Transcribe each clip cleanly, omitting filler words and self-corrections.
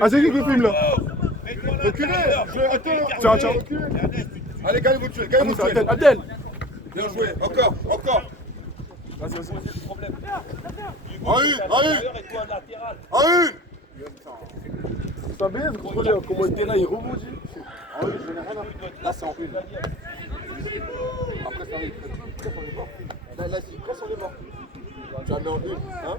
Ah, c'est qui filme là? Reculez. Tiens, tiens. Allez, gagnez votre tuer. Gagnez votre tuer. Adèle. Bien joué. Encore. Vas-y, vas-y. En une. En une. Ça baise, contrôlez comment le terrain il rebondit. En une, je n'ai rien à faire. Là, c'est en une. Après, ça arrive. Après, on est mort. Là, si il presse, on est mort. Tu vas mettre en une. Hein?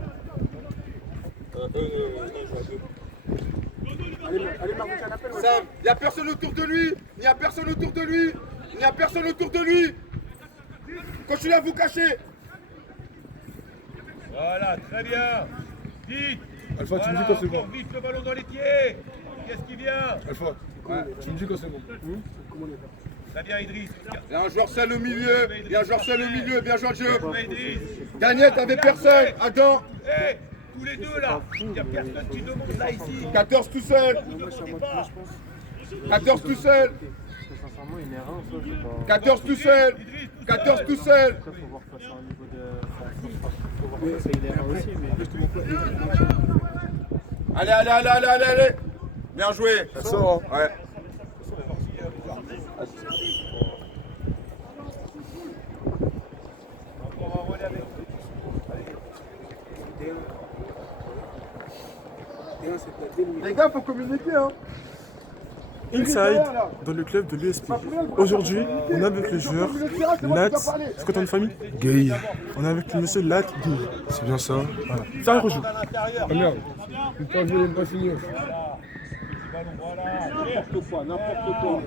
Allez, Margot, tu as un appel. Sam, il n'y a personne autour de lui. Il n'y a personne autour de lui. Il n'y a personne autour de lui. Continuez à vous cacher. Voilà, très bien. Vite. Alpha, tu me dis Voilà, quand c'est bon. encore vite le ballon dans les pieds. Qu'est-ce qui vient? Alpha, tu me dis quand c'est bon. Très bien, Idriss. Il y a un joueur seul au milieu. Il y a un joueur seul au milieu. Bien joué, Dieu. Idriss. Daniel, t'avais personne. Adam. Hé, tous les deux là. Il n'y a personne qui demande là ici. 14 tout seul. 14 tout seul. 14 tout seul. 14 tout seul. Allez. Bien joué. Ça sort, hein. Ouais. Les gars, faut communiquer, hein. Inside dans le club de l'USP. Aujourd'hui, on est avec le joueur Lat. C'est quoi ton nom de famille? Gay. On est avec le monsieur Lat Gay. C'est bien ça. Voilà. Ça rejoue. Ah merde. Putain, je voulais pas finir. N'importe quoi.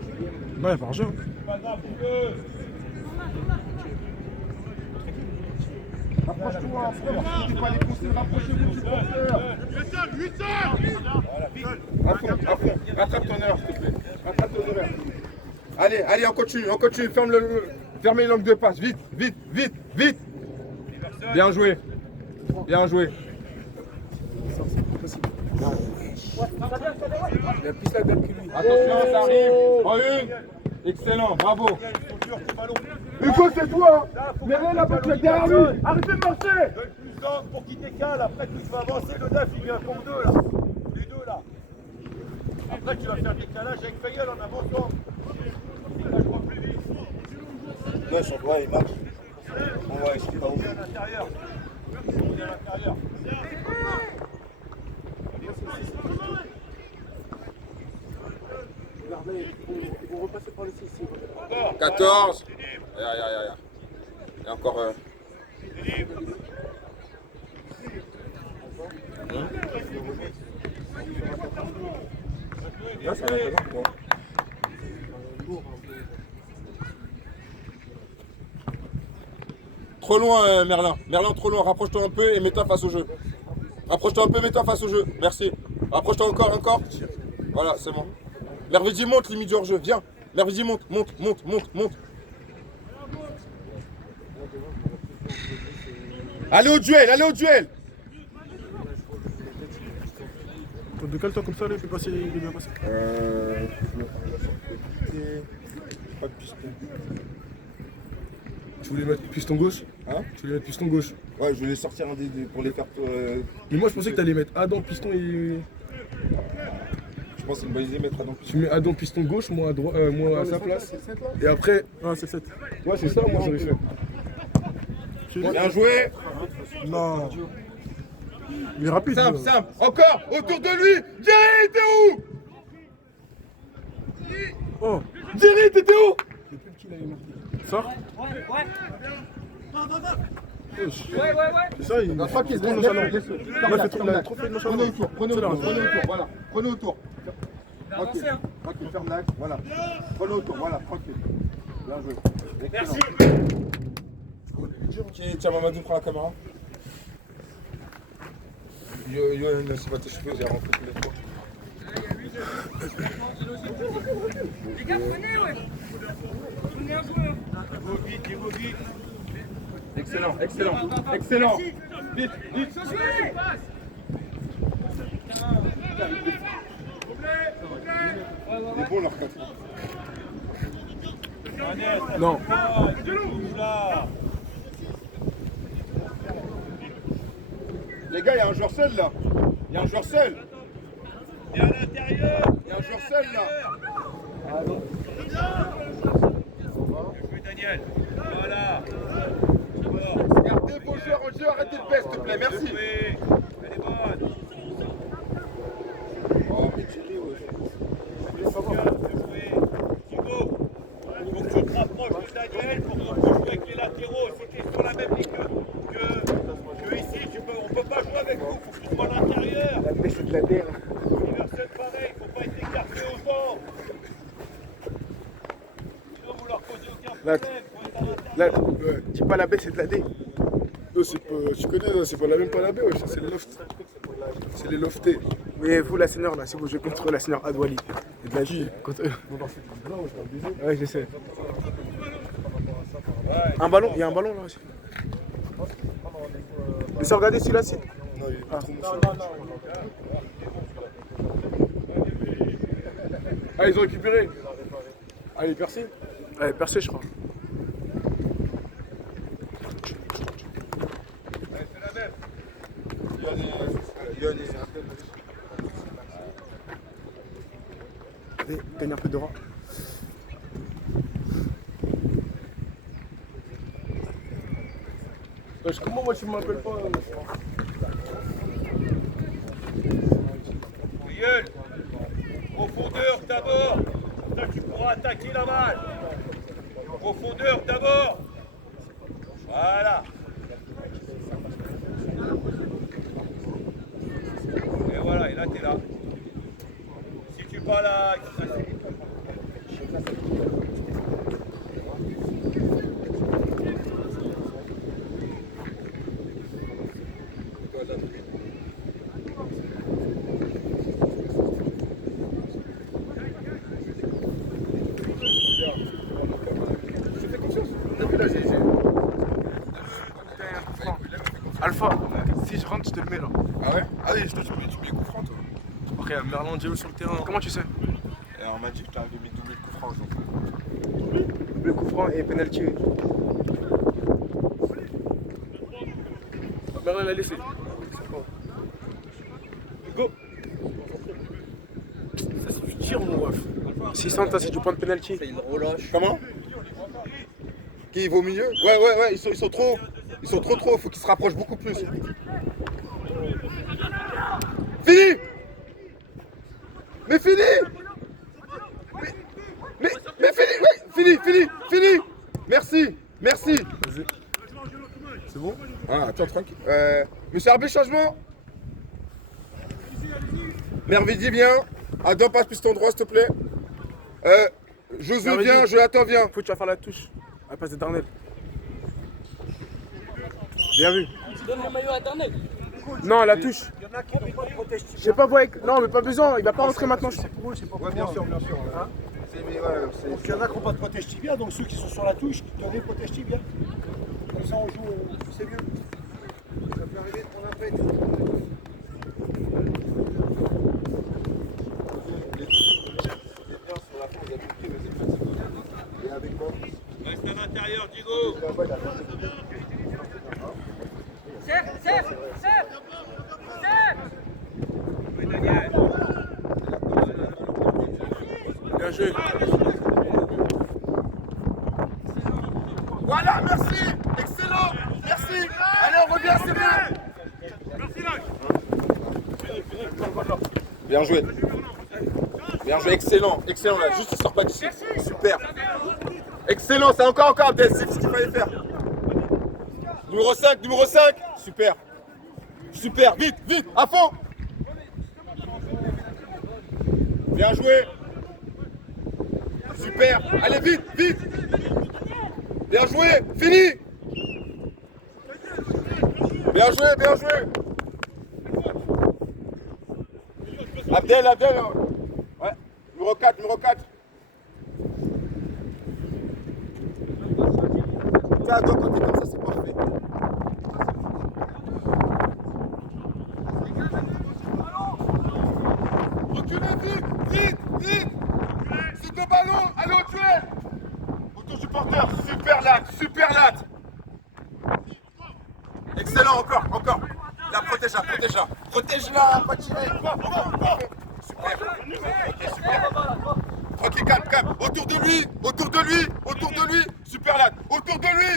Bah, il va jeu. Rapproche-toi, n'hésitez pas à les pousser, rapprochez-vous du porteur. À fond. Rattrape ton heure, s'il te plaît. Rattrape ton heure. Allez, on continue. Fermez l'angle de passe. Vite. Bien joué. Attention, ça arrive. En une. Excellent, bravo. Hugo, c'est toi. Merlin la balle derrière lui. Arrêtez de marcher. Donne plus d'angle pour qu'il décale. Après, tu vas avancer. Le 9, il vient pour deux là. Les deux là. Après, tu vas faire décalage avec Fayel en avançant. Décalage plus vite. Là, son droit, il marche. On va essayer pas où. À l'intérieur. À l'intérieur. Ils vont repasser par le 6. 14. Et encore. Là, ça va être bon. Trop loin, Merlin. Merlin, trop loin. Rapproche-toi un peu et mets-toi face au jeu. Merci. Rapproche-toi encore. Voilà, c'est bon. Merveille, monte, limite du hors-jeu. Viens. Merveille, monte. Allez au duel. Décale-toi comme ça, là, il peut passer. Il peut bien passer. Pas de piston. Tu voulais mettre piston gauche? Hein? Tu voulais mettre piston gauche? Ouais, je voulais sortir un des pour les faire. Et moi, je pensais que t'allais mettre Adam piston et. Je pense que c'est une bonne idée de mettre Adam piston. Tu mets Adam piston gauche, moi à droite, moi à sa place. Et après. Ah, c'est 7. Ouais, c'est ça, moi j'aurais fait. Bien joué. Non. Il est rapide. Simple. Encore. Autour de lui. Jerry, t'es où? Oh, Jerry, t'étais où? sort. Ouais. C'est ça, il Non, tranquille, trop laisse- nonchalant. laisse- Il a fait trop de nonchalant. Prenez autour, voilà. Prenez autour. Avancez, hein. Tranquille, ferme l'axe, voilà. Prenez autour, voilà, tranquille. Bien joué. Merci. Ok, tiens, Mamadou, prends la caméra. Yo, c'est pas tes cheveux, j'ai rentré tous les trois. Les gars, prenez, ouais. Prenez un joueur. Il vaut vite. Excellent. Vite. Il est bon leur 4. Non. Là. Les gars, il y a un joueur seul là. Il y a un joueur seul. Et à l'intérieur. Il y a un joueur seul là. Jouez Daniel. Voilà. Gardez vos joueurs en jeu, arrêtez le best, s'il te plaît, merci. Oui. Elle est bonne. Oh, mais Thierry, ouais. Bien joué. Thibaut, il faut que tu te rapproches de Daniel pour qu'on puisse jouer avec les latéraux. Si tu es sur la même ligne que ici, on ne peut pas jouer avec vous. Il faut que tu sois à l'intérieur. La baisse c'est de la terre. Universel pareil, il ne faut pas être écarté autant. Sinon, vous leur causez aucun Là, problème. Il faut être à l'intérieur. Là, dis pas la baisse c'est de la D. Non, c'est pas, tu connais, c'est pas la même pas la B, ouais, c'est le loft. C'est les loftés. Mais vous la senior là, si vous jouez contre la senior Adwali. Et de la J. Contre eux. Ouais, je sais. Un ballon, il y a un ballon là aussi. Mais ça regardez celui-là c'est. Non, il est pas trop mousseux. Ah, ils ont récupéré. Ah, il est percé. Ouais, percé je crois. Allez, gagne un peu de rang. Comment moi tu m'appelles pas Gueule, profondeur d'abord, comme ça tu pourras attaquer la balle. Profondeur d'abord. Voilà. Et voilà, et là t'es là. Si tu pas là, Alpha, si je rentre, je te le mets là. Ah ouais? Ah oui, je te mets du coup franc toi. Après, Merlan, Diallo sur le terrain. Comment tu sais? Et on m'a dit que tu avais mis double coup franc aujourd'hui. Le coup franc et penalty. Merlan l'a laissé. Go! Ça c'est du tir mon ref. 600, c'est du point de penalty. Comment? Qui va au milieu? Ouais, ils sont trop. Ils sont trop, faut qu'ils se rapprochent beaucoup plus. Fini! Mais fini! Mais fini, ouais, fini! Merci! C'est bon? Ah, attends, tranquille. Monsieur Arbé, changement? Mervidi, viens. Adam, passe piston droit, s'il te plaît. Josué, viens, Jonathan, viens. Faut que tu vas faire la touche. À la place de Darnell. Bien vu. Tu donnes le maillot à Darnell. Non, la touche. Je sais pas, ouais. Non, mais pas besoin. Il va pas rentrer maintenant. Ouais, bien sûr. Hein? Donc il y en a qui n'ont pas de protège tibia, donc ceux qui sont sur la touche, donnez protège tibia. Comme ça on joue, c'est mieux. Ça peut arriver de prendre un pet. reste à l'intérieur, Diego. Serre. Oui, Daniel. Bien joué. Voilà, merci! Excellent! Merci! Allez, on revient, c'est bien! Bien joué! Bien joué, excellent! Excellent là, juste il sort pas d'ici. Super! Excellent, c'est encore Abdel, c'est ce qu'il fallait faire. Numéro 5! Super, vite, à fond! Bien joué! Super! Allez, vite! Bien joué! Fini! Bien joué! Abdel! Ouais, numéro 4! Ça, toi, quand t'es comme ça, c'est parfait. Reculez, vite! C'est deux ballons, allez au duel! Autour du porteur, super latte! Excellent, encore! La protection. Protège-la, pas tirer. Super. Ok, super. Tranquille, calme. Autour de lui. Super là. Autour de lui.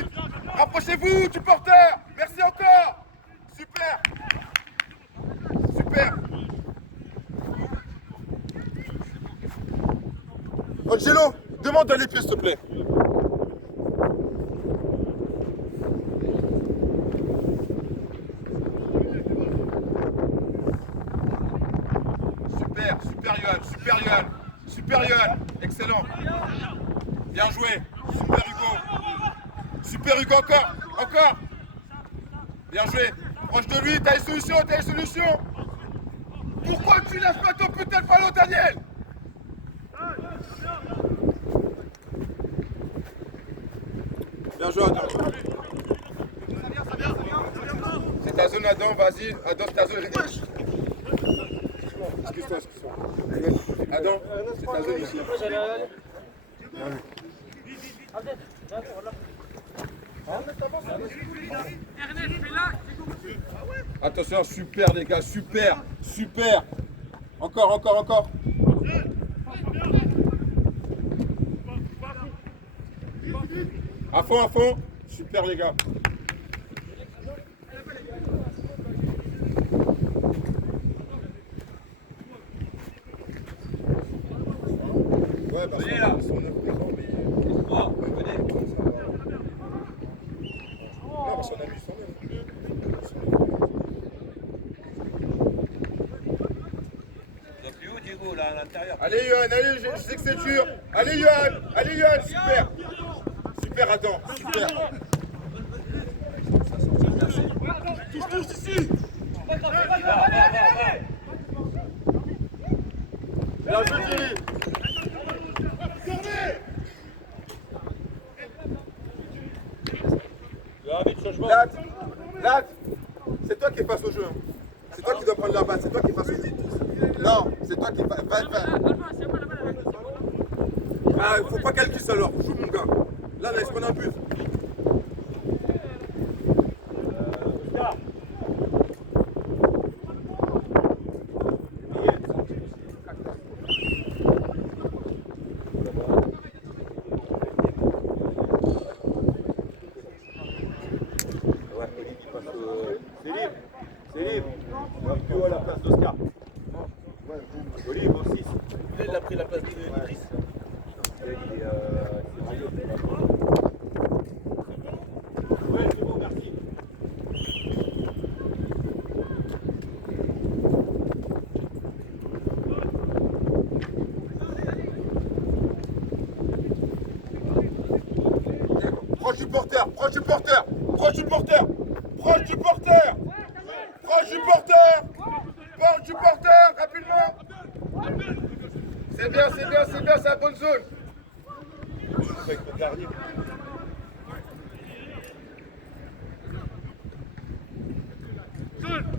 Rapprochez-vous du porteur. Merci encore. Super. Angelo, demande à les pieds, s'il te plaît. Super Yohan, excellent. Bien joué. Super Hugo, encore. Bien joué. Proche de lui, t'as une solution. Pourquoi tu lâches pas ton putain de ballon, Daniel? Bien joué, Adam. C'est ta zone, Adam, vas-y. Adam, c'est ta zone. Excuse-toi. Adam, c'est ta zone ici. Attention, super les gars, super. Encore. À fond. Super les gars. Ouais, bah Venez là. son 9 ans, mais... Oh, venez. Non, parce qu'on a mis son 9. Donc lui où Diego là à l'intérieur? Allez Yohan, je sais que c'est dur. Allez Yohan, super Adam, super. Touche ici. Bien joué Thierry. Lat, c'est toi qui es face au jeu. C'est toi qui dois prendre la balle, c'est toi qui es face au jeu. Non, c'est toi qui va. Ah, faut pas qu'elle glisse alors, joue mon gars. Là, il se prend un but. C'est libre. Plus haut à la place d'Oscar. Olive aussi. Il a pris la place d'Idriss. Ouais, c'est bon, merci. Proche du porteur, rapidement. C'est bien, c'est la bonne zone.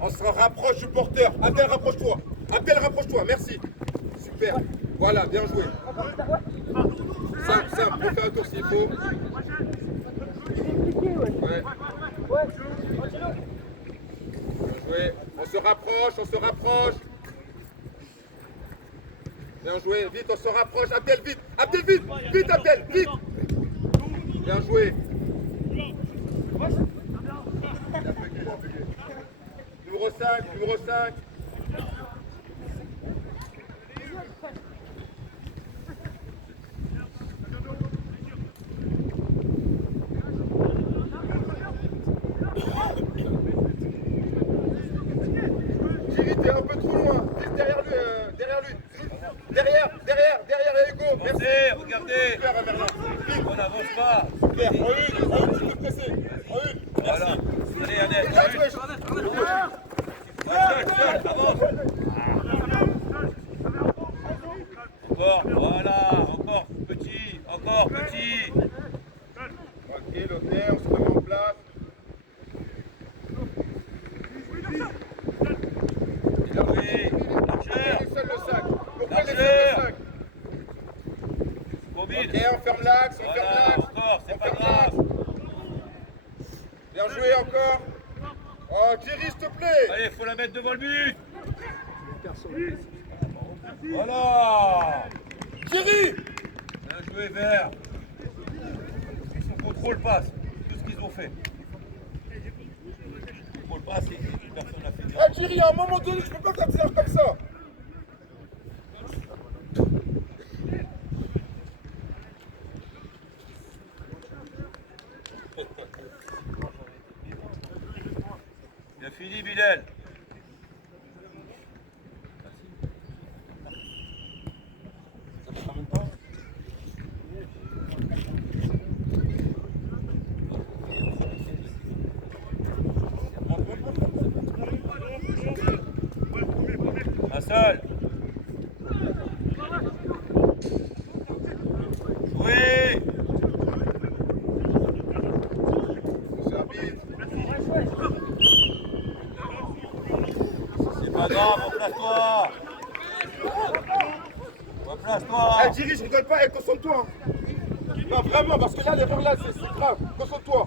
On se rapproche du porteur. Abdel, rapproche-toi. Merci. Super. Voilà, bien joué. Simple. On fait un tour s'il faut. Ouais. Bien joué. On se rapproche. Bien joué. Vite, on se rapproche. Abdel, vite. Vite, Abdel, vite. Bien joué. Numéro 5. Thierry, t'es un peu trop loin. Vite derrière lui. Derrière, il y a Hugo. Merci. Regardez. Super, Merlin. On n'avance pas. Super. En une, tu peux presser. Voilà. Allez, Annette. Avance. Encore petit. Tranquille, ok, on se remet en place. Oui. Pourquoi il seul le 5? Mobile. Ok, on ferme l'axe, Encore, c'est pas grave. Bien joué encore. Oh, Thierry, s'il te plaît. Allez, Allez, faut la mettre devant le but. Voilà. Thierry! Bien joué, Vert. Ils sont contrôle passe. Tout ce qu'ils ont fait. Contrôle passe et personne n'a fait de Eh Thierry, à un moment donné, je peux pas t'attirer comme ça. Bien fini, Bilal. Un seul. Oui. C'est pas grave, replace-toi. Replace-toi. Eh Thierry, je rigole pas, concentre-toi. Non, vraiment, parce que là, l'erreur là, c'est grave. Concentre-toi.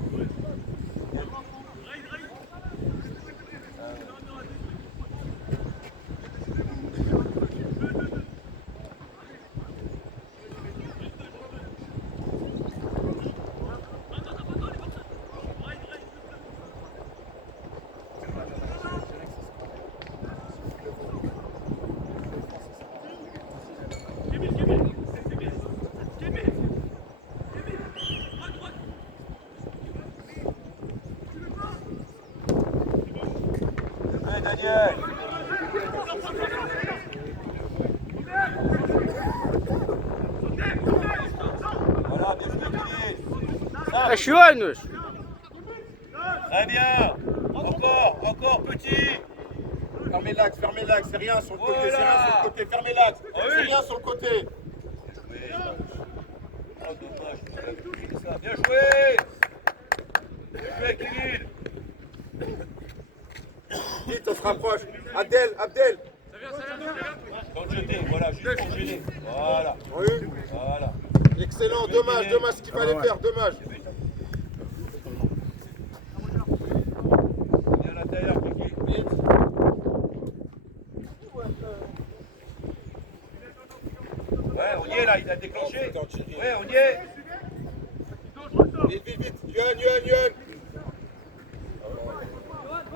Allez, Daniel. Voilà, bien joué, Kylian. Je suis un, wesh. Très bien. Encore, petit. Fermez l'axe, c'est rien sur le côté, Voilà. c'est rien sur le côté, fermez l'axe, Ah oui. c'est rien sur le côté. Oh, dommage. Ça, bien joué. Bien joué, Kylian. Vite, on se rapproche. Abdel. Dans le jeté, voilà, juste pour gêner. Voilà, Oui. voilà. Excellent, dommage ce qu'il fallait faire, dommage. Bien à l'intérieur, Kiki. Vite. Ouais, on y est là, il a déclenché. Ouais, on y est. Vite. Yuan.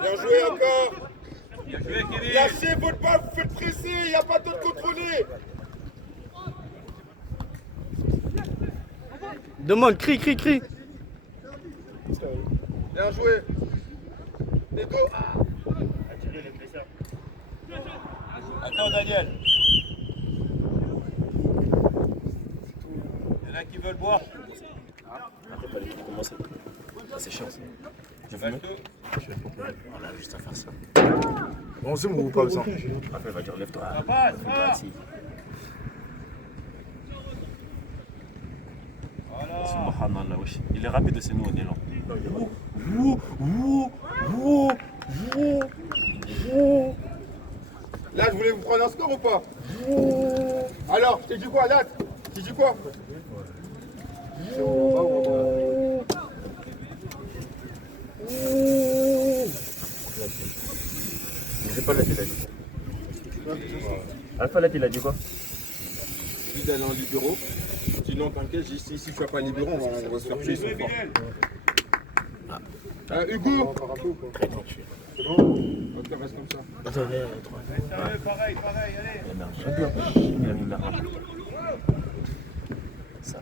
Bien joué encore. Bien joué, Kevin. Lâchez votre balle, vous faites presser, il n'y a pas d'autre contrôlé. Demande, crie. Bien joué. Nico. Attends, Daniel. Il y en a qui veulent boire. C'est chiant ça. On a juste à faire ça. On zoom ou pas besoin? Après, il va dire lève-toi. Ça passe, Pas assis. Voilà. Subhanallah, wesh. Il est rapide, c'est nous, on est lent. Là, je voulais vous prendre un score ou pas? Alors, je t'ai dit quoi, là? Tu dis quoi? J'ai pas la tête, il a dit quoi? Alpha, là, il a dit quoi? Je dis d'aller en libéraux. Sinon, t'inquiète, si tu fais pas le libéraux, on va se faire tuer. Bien joué, Bilal. Hugo. Très tendu. Ok, reste comme ça. Attends, viens, Sérieux, pareil, allez. il a mis une merde. Ça.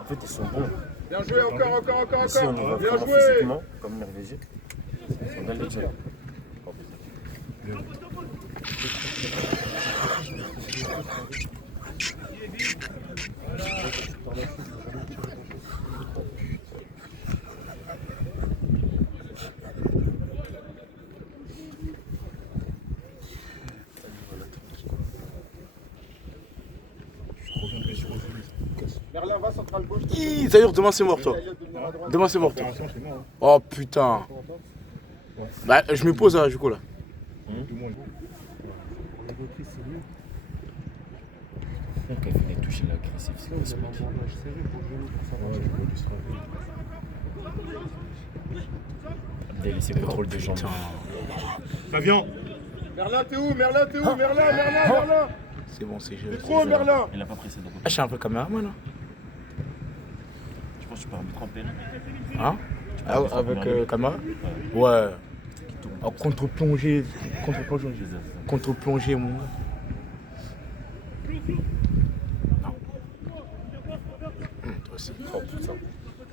En fait, ils sont bons. Bien joué, encore. Ici, on y va Bien vraiment joué. physiquement, comme Merveilleux. On a les tirs. Merlin, va central gauche. D'ailleurs, demain c'est mort toi. Demain c'est mort toi. Oh putain. Bah, je me pose là, du coup là. contre, quand il fait des touches, il est agressif. C'est quoi ce mec? Abdel, c'est contrôle de jambes. Ça vient. Merlin, t'es où? Merlin, t'es où? Merlin. C'est bon, c'est jeu. T'es trop, Merlin. Il a pas pressé donc. Ah, je suis un peu caméraman, hein. Je pense que tu peux arbitre en peine. Hein? Ah, avec Camara? Ouais. En contre-plongée. Contre-plongée, mon gars. Non. Toi aussi. Oh putain.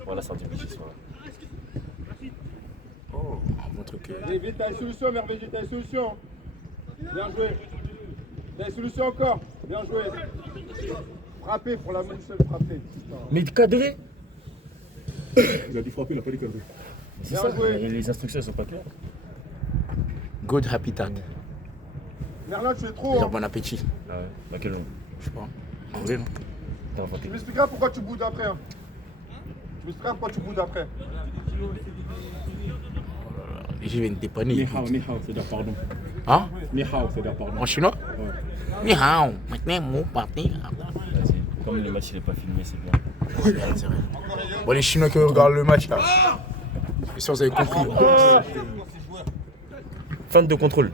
Voilà, c'est un début ce soir. Oh, mon truc. Vite, t'as une solution, Merveille, t'as une solution. Bien joué. T'as une solution encore. Bien joué. Frappez pour l'amour du seul, frappez. Mais cadré. Il a dit frapper, il a pas dit cadrer. C'est ça, les instructions elles sont pas claires. Good habitat. Merlin, tu es trop. Bon appétit. Ah ouais. Dans quel nom? Je sais pas. En vrai, non. T'as Tu inventé. m'expliqueras pourquoi tu boudes après. Hein. Tu m'expliqueras pourquoi tu boudes après. Je viens de dépanner. Ni hao, c'est-à-dire pardon. Hein? Ni hao, c'est-à-dire pardon. En chinois? Ni hao. Maintenant, mon parti. Vas-y. Comme le match il est pas filmé, c'est bien. C'est vrai. Bon, les Chinois qui regardent le match, là. Et si vous avez compris. Fin de contrôle.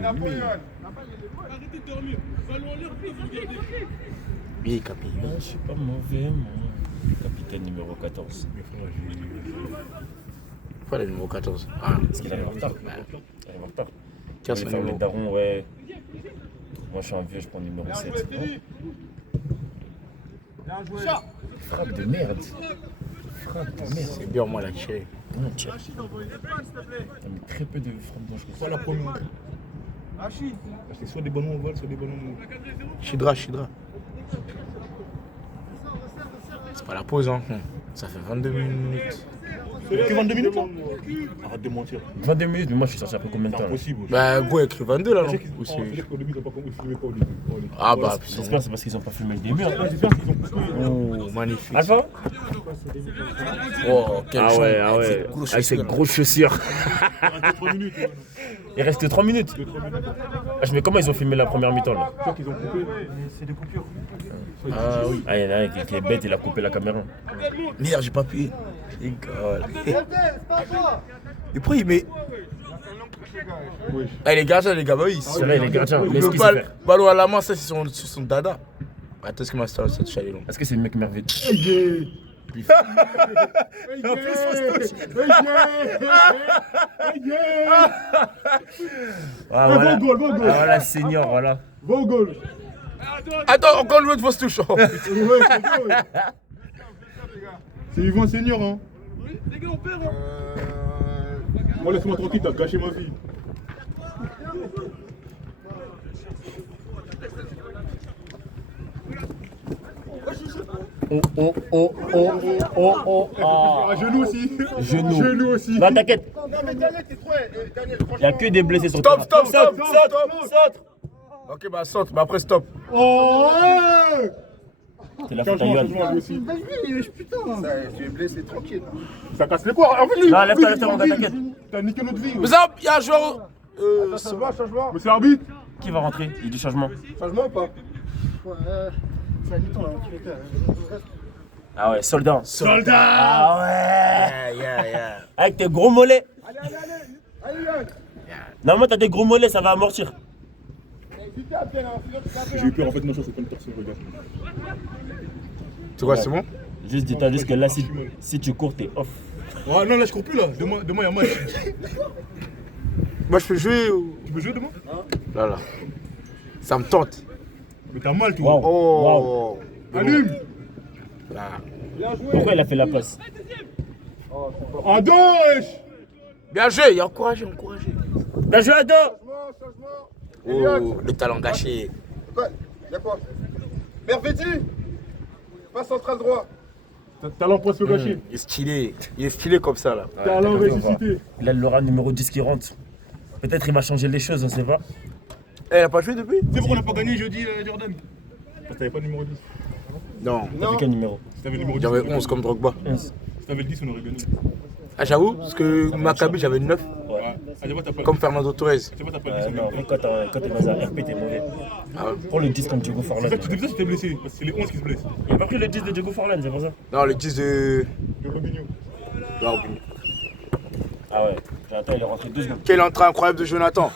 Napoléon. Oui, capi. Je suis pas mauvais, moi. Capitaine numéro 14. Pas le numéro 14. Ah, Parce qu'il arrive en retard. Il arrive en retard. tiens, Les c'est le femmes, les numéro. darons, ouais. Moi je suis un vieux, je prends le numéro 7. Frappe de merde. Frappe de merde. C'est bien, moi, la chérie. Non, tiens. T'as mis très peu de frappes dangereuses. Pas la première. C'est soit des ballons au vol, soit des ballons au... Chidra. C'est pas la pause, hein. Ça fait 22 minutes. Que 22 minutes là? Arrête de mentir. 22 minutes, mais moi je suis sorti après combien de temps là? Impossible. Bah, go, il a écrit 22 là, non? Ou c'est- C'est-à-dire qu'au début, ils n'ont pas compris, ils ne filmaient pas au début. Ah, bah, putain. J'espère que c'est parce qu'ils ont pas filmé le début. Hein. J'espère qu'ils ont compris. Oh, magnifique. Alpha? Oh, quel champ. Avec ses grosses chaussures. Arrête 3 minutes. Il reste 3 minutes. Ah, mais comment ils ont filmé la première mi-temps là? J'espère qu'ils ont coupé. C'est des coupures. Ah oui. Ah, il y en a un qui est bête, il a coupé la caméra. Merde, j'ai pas appuyé. Rigole. Et pourquoi il met. Ah, les gardiens, les gars, bah oui. C'est vrai, les gardiens. Mais est-ce Le qu'il sait faire? ballon à la main, ça, c'est son dada. Attends, ce que ma star, ça touche à l'élan. Est-ce que c'est le mec merveilleux? Ah voilà. Bon goal. Ah voilà, senior, voilà. Bon goal. Attends, encore une autre fausse touche. C'est Yvan Senior, hein. Moi, laisse-moi tranquille, t'as gâché ma vie. À genoux aussi. Genoux aussi. Non, t'inquiète. Non, mais Daniel, t'es trop. Daniel, franchement. Il y a que des blessés sur le Stop, terrain. stop. Ok, bah saute, bah après stop. Oh ouais. C'est la faute à Yohan. Changement lui aussi. Putain, tu es blessé, tranquille. Ça casse les quoi? En fait, lui, Non, lève-toi, lui, lève-toi, lui, t'inquiète. T'as niqué notre vie. Mais ça, il y a un joueur. Changement. Monsieur arbitre. Qui va rentrer? Il dit changement. Changement ou pas? c'est un mi-temps là, en tous les cas. Ah ouais, soldat. Soldat. Ah ouais. Yeah. Avec tes gros mollets. Allez, Yann. Normalement, t'as des gros mollets, ça va amortir. Vite, Abdel, hein, sinon tu t'appelles. J'ai eu peur en fait, moi je suis pas une personne, regarde. C'est quoi, c'est bon? Juste dis-toi juste que là, si tu cours, t'es off. Oh non, là je cours plus là. Demain il y a match. Moi, je peux jouer ou. Tu veux jouer demain? Là. Ça me tente. Mais t'as mal toi. Waouh. Oh. Allume. Là. Pourquoi il a fait la passe? En gauche. Bien joué, il a encouragé. Bien joué, Ado. Changement. Oh, le talent gâché. Quoi? Y'a quoi? Mervetti. Passe central droit. Talent poisson gâché. Il est stylé comme ça là. Talent ressuscité. Il a le Laura numéro 10 qui rentre. Peut-être il va changer les choses, on sait pas. Eh, il a pas joué depuis? C'est pourquoi on n'a pas gagné jeudi, Jordan? Parce que t'avais pas le numéro 10. Non. T'avais quel numéro? Si t'avais le numéro 10. J'avais 11 comme Drogba. 11. Si t'avais le 10, on aurait gagné. Ah, j'avoue, parce que Maccabi j'avais 9, Ouais. Ah, c'est pas t'as pas comme Fernando Torres. c'est pas t'as pas le 10. Non, en fait, quand t'es dans un RP, t'es mauvais. Prends le 10 comme Diego Forlan. C'est ça que tu t'es blessé, parce que c'est les 11 qui se blessent. Il a pas pris le 10 de Diego Forlan, c'est pour ça. Non, le 10 de. De Robinho. de Robinho. Ah ouais, Jonathan il est rentré 2 secondes. Quelle entrée incroyable de Jonathan.